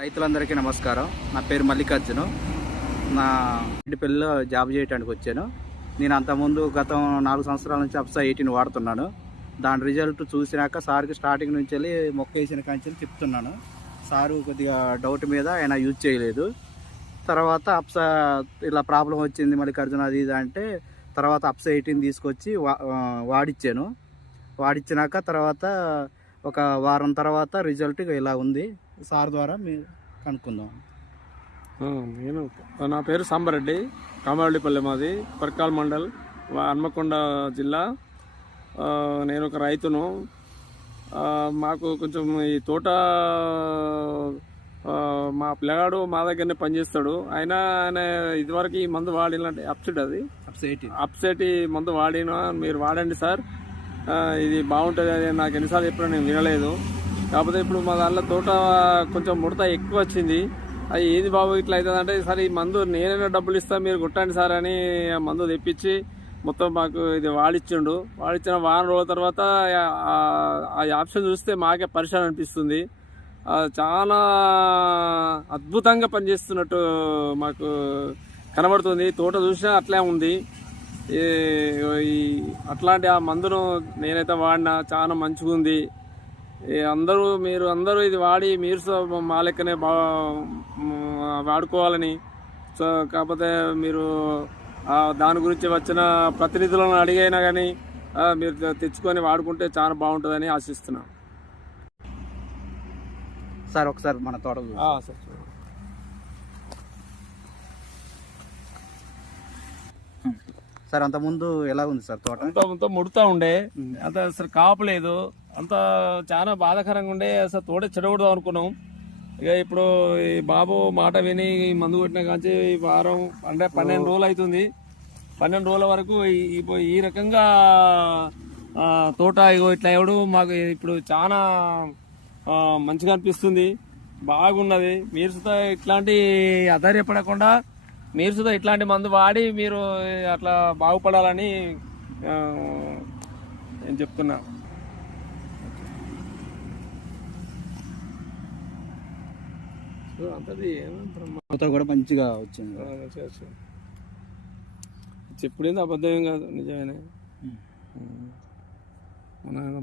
రైతులందరికీ నమస్కారం. నా పేరు మల్లికార్జును. నా ఇంటి పెళ్ళిలో జాబ్ చేయడానికి వచ్చాను. నేను అంతకుముందు గతం నాలుగు సంవత్సరాల నుంచి అప్సా ఎయిటీన్ వాడుతున్నాను. దాని రిజల్ట్ చూసినాక సార్కి స్టార్టింగ్ నుంచి వెళ్ళి మొక్క వేసిన కాంచెలు చెప్తున్నాను. సారు కొద్దిగా డౌట్ మీద ఆయన యూజ్ చేయలేదు. తర్వాత అప్సా ఇలా ప్రాబ్లం వచ్చింది మల్లికార్జున అది ఇది అంటే తర్వాత అప్సా ఎయిటీన్ తీసుకొచ్చి వా వాడిచ్చాను. వాడిచ్చినాక తర్వాత ఒక వారం తర్వాత రిజల్ట్ ఇలా ఉంది. సార్ ద్వారా మీరు కనుక్కుందాం. నేను నా పేరు సాంబారెడ్డి కామారెడ్డిపల్లి మాది పర్కాల్ మండల్ హన్మకొండ జిల్లా. నేను ఒక రైతును. మాకు కొంచెం ఈ తోట మా పిల్లగాడు మా దగ్గరనే పనిచేస్తాడు. ఆయన ఆయన ఇదివరకు ఈ మందు వాడినంటే అప్సెట్ అది. అప్సా ఎయిటీన్ అప్సెట్ ఈ మందు వాడిన మీరు వాడండి సార్. ఇది బాగుంటుంది అని నాకు ఎన్నిసార్లు చెప్పినా నేను వినలేదు. కాకపోతే ఇప్పుడు మా దాంట్లో తోట కొంచెం ముడత ఎక్కువ వచ్చింది. అది ఏది బాబు ఇట్లా అవుతుంది అంటే సరే ఈ మందు నేనైనా డబ్బులు ఇస్తా మీరు కొట్టండి సార్ అని ఆ మందు తెప్పించి మొత్తం మాకు ఇది వాడిచ్చిండు. వాడిచ్చిన వారం రోజుల తర్వాత ఆ- ఆప్షన్ చూస్తే మాకే పరిశ్రమ అనిపిస్తుంది. చాలా అద్భుతంగా పనిచేస్తున్నట్టు మాకు కనబడుతుంది. తోట చూసినా అట్లే ఉంది. అట్లాంటి ఆ మందును నేనైతే వాడినా చాలా మంచిగా ఉంది అందరూ మీరు అందరూ ఇది వాడి మీరు స- మా లెక్కనే వాడుకోవాలని. సో కాకపోతే మీరు దాని గురించి వచ్చిన ప్రతినిధులను అడిగైనా కానీ మీరు తెచ్చుకొని వాడుకుంటే చాలా బాగుంటుందని ఆశిస్తున్నాను సార్ ఒకసారి మన తోట. సార్ సార్ అంతకుముందు ఎలా ఉంది సార్ తోట? అంత అంత ముడుతా ఉండే. అంత అసలు కాపలేదు అంత చాలా బాధాకరంగా ఉండే. అసలు తోట చెడగొడదాం అనుకున్నాం. ఇక ఇప్పుడు ఈ బాబు మాట విని మందు కొట్టిన కాంచి ఈ వారం అంటే పన్నెండు రోజులు అవుతుంది. పన్నెండు రోజుల వరకు ఈ- ఈ- ఈ రకంగా ఆ, తోట ఇగో ఇట్లా ఎవడు మాకు ఇప్పుడు చాలా ఆ, మంచిగా అనిపిస్తుంది. బాగున్నది. మీరు సుతా ఇట్లాంటి అధైర్యపడకుండా మీరు సుతా ఇట్లాంటి మందు వాడి మీరు అట్లా బాగుపడాలని నేను చెప్తున్నా. సో అంతది ఏమంటారమ్మా తోట కూడా మంచిగా వచ్చింది. చెప్పుడేంది అబద్ధం కాదు నిజమేనే. మన